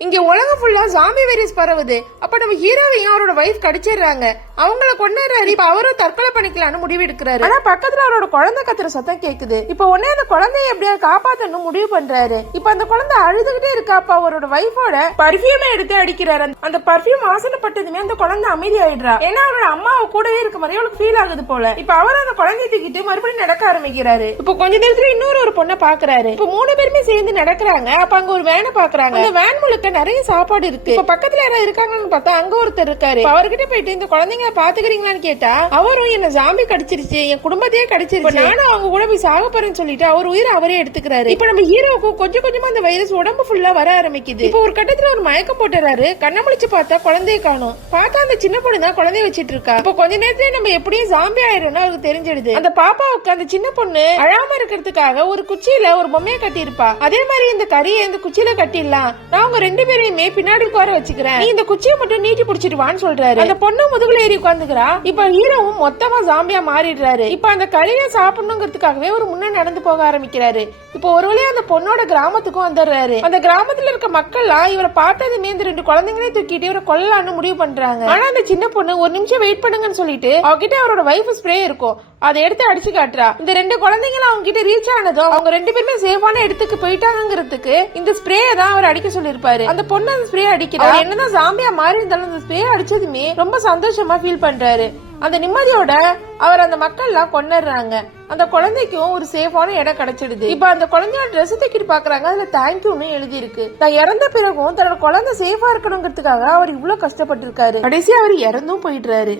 இங்க உலகம் ஃபுல்லா ஜாம்பி வைரஸ் பரவுது. அப்ப நம்ம ஹீரோவையும் அவரோட வைஃப் கடிச்சிடுறாங்க. அவங்கள கொண்டாடுறாரு. இப்ப அவரும் தற்கொலை பண்ணிக்கலாம்னு முடிவு எடுக்கிறாரு. ஆனா பக்கத்துல அவரோட குழந்தை கத்துற சத்தம் கேக்குது. இப்ப உடனே அந்த குழந்தைய எப்படியாவது காப்பாத்தணும் முடிவு பண்றாரு. இப்ப அந்த குழந்தை அழுதுகிட்டே இருக்கா. அப்ப அவரோட வைஃபோட பர்ஃபியூமை எடுத்து அடிக்கிறாரு. அந்த பர்ஃபியூம் வாசனைப்பட்டதுமே அந்த குழந்தை அமைதி ஆயிடுறா. ஏன்னா அவரோட அம்மாவை கூடவே இருக்க மாதிரி அவளுக்கு ஃபீல் ஆகுது போல. இப்ப அவர் அந்த குழந்தைய தூக்கிட்டு மறுபடியும் நடக்க ஆரம்பிக்கிறாரு. இப்ப கொஞ்ச நேரத்துல இன்னொரு பொண்ணை பாக்குறாரு. இப்ப 3 பேருமே சேர்ந்து நடக்கிறாங்க. அப்ப அங்க ஒரு வேனை பாக்குறாங்க. அந்த வேன் முழுக்க நிறைய சாப்பாடு இருக்கு. இப்ப பக்கத்துல யாராவது இருக்காங்கன்னு பார்த்தா அங்க ஒருத்தர் இருக்காரு. அவர்கிட்ட போயிட்டு இந்த குழந்தைங்க பாத்துக்கிறீங்களான்னு கேட்டா அவரும் என்ன ஜாம்பி கடிச்சிருச்சு, என் குடும்பத்தையே கடிச்சிருச்சு, நானும் அவங்க கூட போய் சாக போறேன்னு சொல்லிட்டு அவர் உயிரை அவரே எடுத்துக்கிறாரு. இப்ப நம்ம ஹீரோவுக்கு கொஞ்சம் கொஞ்சமா அந்த வைரஸ் உடம்பு ஃபுல்லா வர ஆரம்பிக்குது. இப்ப ஒரு கட்டத்துல ஒரு மயக்கம் போட்டுறாரு. கண்ண முழிச்சு பார்த்தா குழந்தைய காணும். பார்த்தா அந்த சின்ன பொண்ணு தான் குழந்தைய வச்சிட்டு இருக்கா. இப்ப கொஞ்ச நேரத்துல நம்ம எப்படியும் ஜாம்பி ஆயிடும்னு அவருக்கு தெரிஞ்சிடுது. அந்த பாப்பாவுக்கு அந்த சின்ன பொண்ணு அழாம இருக்கிறதுக்காக ஒரு குச்சியில ஒரு பொம்மையை கட்டி இருப்பா. அதே மாதிரி இந்த கறியை இந்த குச்சியில கட்டிடலாம், நான் அவங்க 2 பேரையுமே பின்னாடி உட்கார வச்சுக்கிறேன், நீ இந்த குச்சியை மட்டும் நீட்டி பிடிச்சிட்டு வான்னு சொல்றாரு. அந்த பொண்ணு முதுகுல ஏறி உட்காந்துக்கிறா. இப்ப ஹீரோவும் மொத்தமா ஜாம்பியா மாறிடுறாரு. இப்ப அந்த கறியை சாப்பிடணுங்கிறதுக்காகவே ஒரு முன்ன நடந்து போக ஆரம்பிக்கிறாரு. இப்போ ஒரு வழியா அந்த பொண்ணோட கிராமத்துக்கும் வந்துடுறாரு. அந்த கிராமத்துல இருக்க மக்கள்லாம் இவரை பார்த்ததுமே இந்த 2 குழந்தைங்களையும் தூக்கிட்டு இவரை கொல்லலான்னு முடிவு பண்றாங்க. ஆனா அந்த சின்ன பொண்ணு ஒரு நிமிஷம் வெயிட் பண்ணுங்கன்னு சொல்லிட்டு அவகிட்ட அவரோட வைஃப் ஸ்ப்ரே இருக்கும், அதை எடுத்து அடிச்சு காட்டுறா. இந்த 2 குழந்தைங்களும் அவங்க கிட்ட ரீச் ஆனதும் அவங்க 2 பேருமே சேஃபான இடத்துக்கு போயிட்டாங்கிறதுக்கு இந்த ஸ்ப்ரே தான் அவர் அடிக்க சொல்லிருப்பாரு. அந்த பொண்ணு அந்த ஸ்ப்ரே அடிக்கிறா. என்னதான் ஜாம்பியா மாறி இருந்தாலும் அந்த ஸ்ப்ரே அடிச்சதுமே ரொம்ப சந்தோஷமா ஃபீல் பண்றாரு. அந்த நிம்மதியோட அவர் அந்த மக்கள் எல்லாம் கொண்டுறாங்க. அந்த குழந்தைக்கும் ஒரு சேஃபான இடம் கிடைச்சிடுது. இப்ப அந்த குழந்தையோட ட்ரெஸ் தூக்கிட்டு பாக்குறாங்க. அதுல தேங்க்யூன்னு எழுதி இருக்கு. தான் இறந்த பிறகும் தன்னோட குழந்தை சேஃபா இருக்கணுங்கிறதுக்காக அவர் இவ்வளவு கஷ்டப்பட்டு இருக்காரு. கடைசி அவர் இறந்தும் போயிடுறாரு.